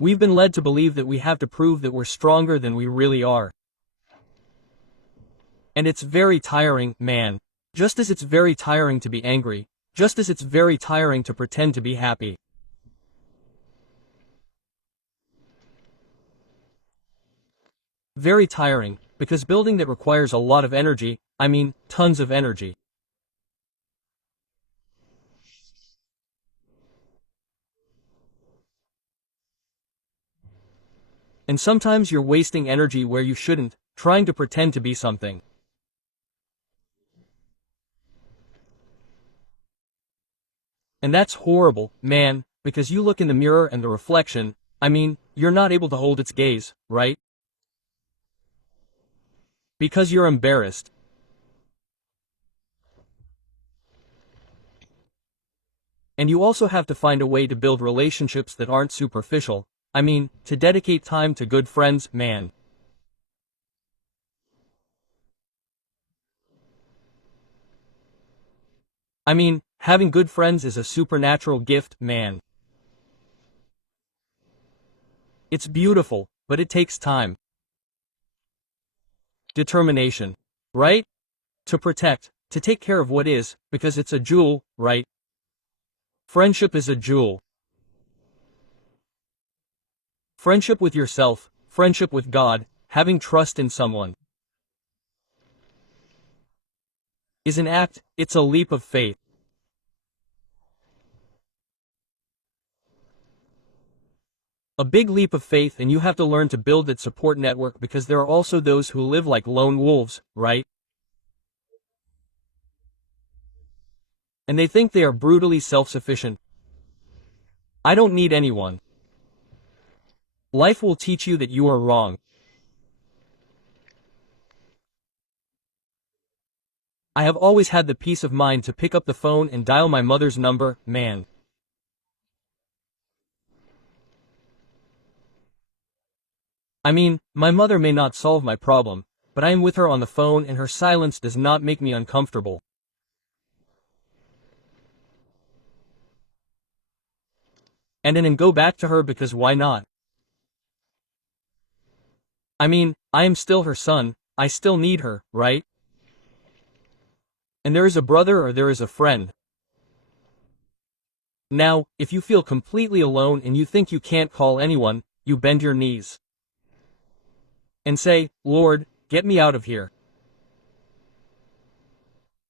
We've been led to believe that we have to prove that we're stronger than we really are. And it's very tiring, man. Just as it's very tiring to be angry, just as it's very tiring to pretend to be happy. Very tiring, because building that requires a lot of energy, I mean, tons of energy. And sometimes you're wasting energy where you shouldn't, trying to pretend to be something. And that's horrible, man, because you look in the mirror and the reflection, I mean, you're not able to hold its gaze, right? Because you're embarrassed. And you also have to find a way to build relationships that aren't superficial, I mean, to dedicate time to good friends, man. I mean, having good friends is a supernatural gift, man. It's beautiful, but it takes time. Determination. Right? To protect, to take care of what is, because it's a jewel, right? Friendship is a jewel. Friendship with yourself, friendship with God, having trust in someone. Is an act, it's a leap of faith. A big leap of faith, and you have to learn to build that support network because there are also those who live like lone wolves, right? And they think they are brutally self-sufficient. I don't need anyone. Life will teach you that you are wrong. I have always had the peace of mind to pick up the phone and dial my mother's number, man. I mean, my mother may not solve my problem, but I am with her on the phone and her silence does not make me uncomfortable. And then go back to her because why not? I mean, I am still her son, I still need her, right? And there is a brother or there is a friend. Now, if you feel completely alone and you think you can't call anyone, you bend your knees. And say, Lord, get me out of here.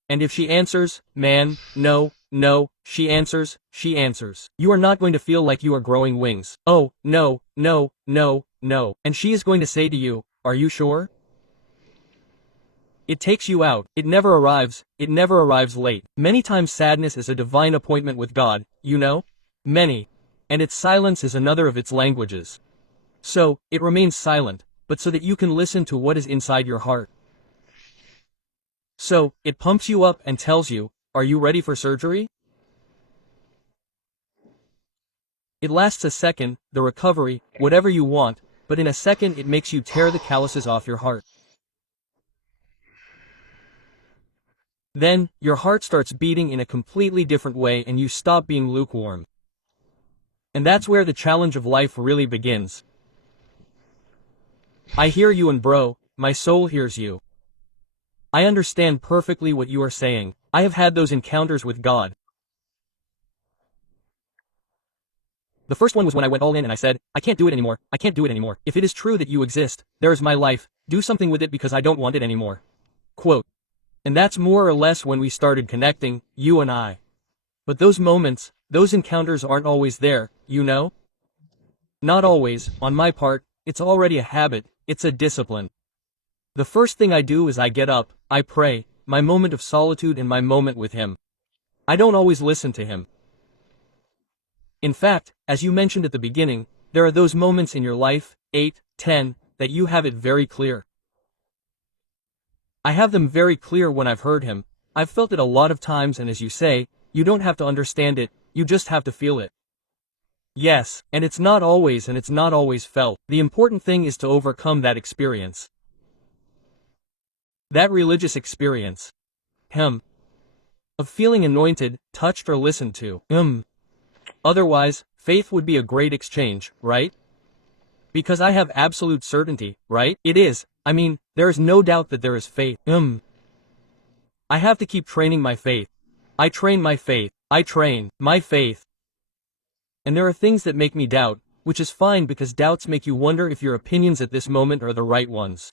And if she answers, man, no, she answers. You are not going to feel like you are growing wings. Oh, no. And she is going to say to you, are you sure? It takes you out. It never arrives late. Many times sadness is a divine appointment with God, you know? Many. And its silence is another of its languages. So, it remains silent, but so that you can listen to what is inside your heart. So, it pumps you up and tells you, are you ready for surgery? It lasts a second, the recovery, whatever you want, but in a second it makes you tear the calluses off your heart. Then, your heart starts beating in a completely different way and you stop being lukewarm. And that's where the challenge of life really begins. I hear you, and bro, my soul hears you. I understand perfectly what you are saying. I have had those encounters with God. The first one was when I went all in and I said, I can't do it anymore. If it is true that you exist, there is my life, do something with it because I don't want it anymore. Quote. And that's more or less when we started connecting, you and I. But those moments, those encounters aren't always there, you know? Not always, on my part, it's already a habit, it's a discipline. The first thing I do is I get up, I pray, my moment of solitude and my moment with Him. I don't always listen to Him. In fact, as you mentioned at the beginning, there are those moments in your life, 8, 10, that you have it very clear. I have them very clear when I've heard Him. I've felt it a lot of times, and as you say, you don't have to understand it, you just have to feel it. Yes, and it's not always felt. The important thing is to overcome that experience. That religious experience. Of feeling anointed, touched or listened to. Otherwise, faith would be a great exchange, right? Because I have absolute certainty, right? It is. I mean, there is no doubt that there is faith. I have to keep training my faith. I train my faith. I train my faith. And there are things that make me doubt, which is fine because doubts make you wonder if your opinions at this moment are the right ones.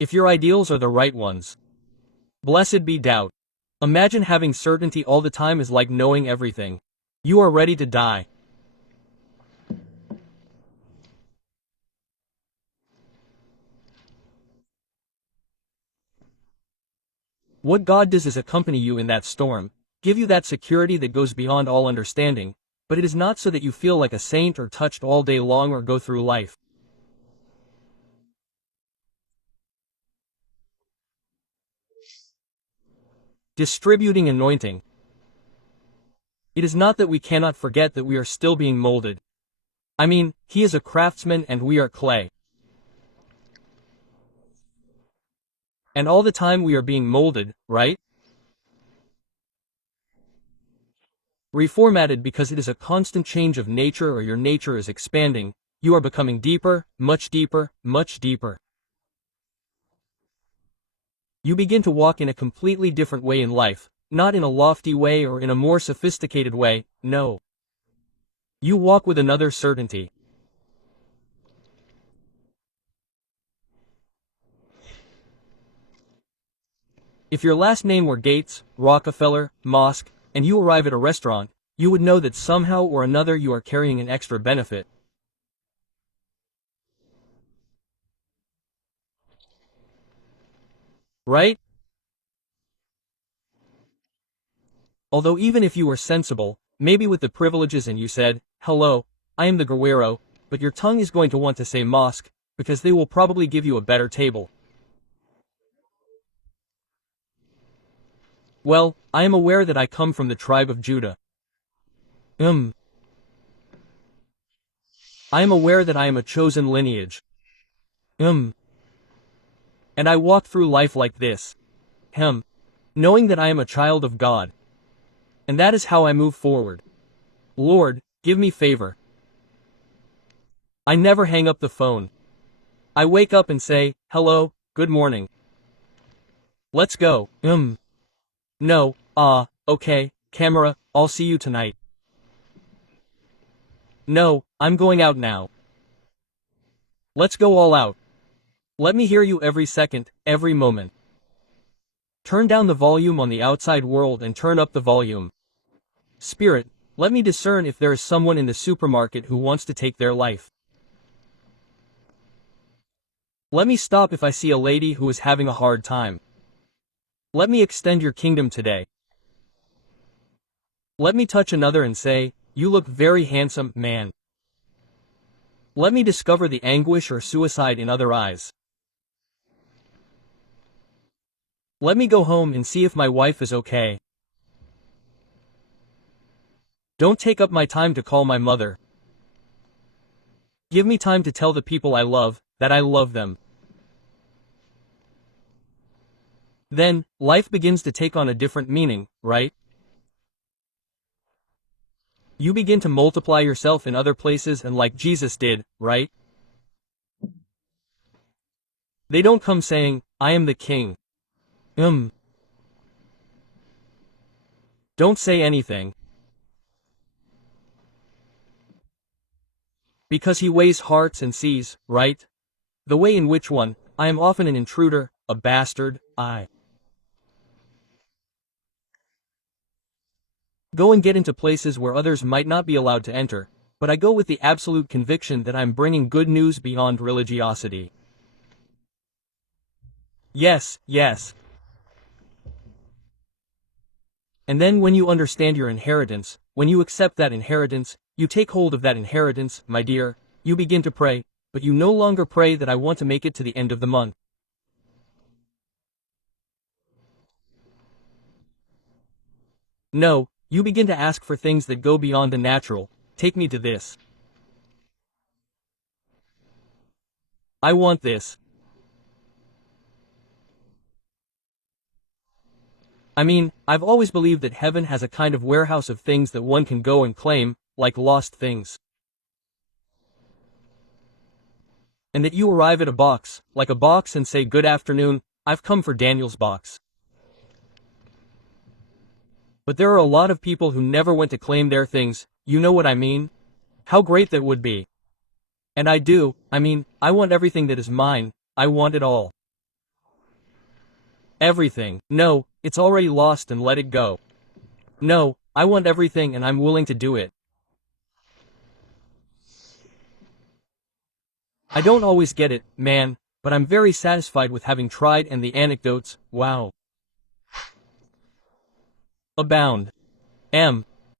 If your ideals are the right ones. Blessed be doubt. Imagine having certainty all the time is like knowing everything. You are ready to die. What God does is accompany you in that storm, give you that security that goes beyond all understanding, but it is not so that you feel like a saint or touched all day long or go through life. Distributing anointing. It is not that we cannot forget that we are still being molded. I mean, He is a craftsman and we are clay. And all the time we are being molded, right? Reformatted because it is a constant change of nature or your nature is expanding, you are becoming deeper, much deeper, much deeper. You begin to walk in a completely different way in life, not in a lofty way or in a more sophisticated way, no. You walk with another certainty. If your last name were Gates, Rockefeller, Mosk, and you arrive at a restaurant, you would know that somehow or another you are carrying an extra benefit. Right? Although even if you were sensible, maybe with the privileges and you said, hello, I am the Guerrero, but your tongue is going to want to say Mosk, because they will probably give you a better table. Well, I am aware that I come from the tribe of Judah. I am aware that I am a chosen lineage. And I walk through life like this. Knowing that I am a child of God. And that is how I move forward. Lord, give me favor. I never hang up the phone. I wake up and say, hello, good morning. Let's go. No, okay, camera, I'll see you tonight. No, I'm going out now. Let's go all out. Let me hear you every second, every moment. Turn down the volume on the outside world and turn up the volume. Spirit, let me discern if there is someone in the supermarket who wants to take their life. Let me stop if I see a lady who is having a hard time. Let me extend your kingdom today. Let me touch another and say, you look very handsome, man. Let me discover the anguish or suicide in other eyes. Let me go home and see if my wife is okay. Don't take up my time to call my mother. Give me time to tell the people I love, that I love them. Then, life begins to take on a different meaning, right? You begin to multiply yourself in other places and like Jesus did, right? They don't come saying, I am the king. Don't say anything. Because he weighs hearts and sees, right? The way in which one, I am often an intruder, a bastard, I go and get into places where others might not be allowed to enter, but I go with the absolute conviction that I'm bringing good news beyond religiosity. Yes, yes. And then when you understand your inheritance, when you accept that inheritance, you take hold of that inheritance, my dear, you begin to pray, but you no longer pray that I want to make it to the end of the month. No, you begin to ask for things that go beyond the natural. Take me to this. I want this. I mean, I've always believed that heaven has a kind of warehouse of things that one can go and claim, like lost things. And that you arrive at a box, like a box, and say, "Good afternoon, I've come for Daniel's box." But there are a lot of people who never went to claim their things, you know what I mean? How great that would be. And I want everything that is mine, I want it all. Everything. No, it's already lost and let it go. No, I want everything and I'm willing to do it. I don't always get it, man, but I'm very satisfied with having tried, and the anecdotes, wow, abound.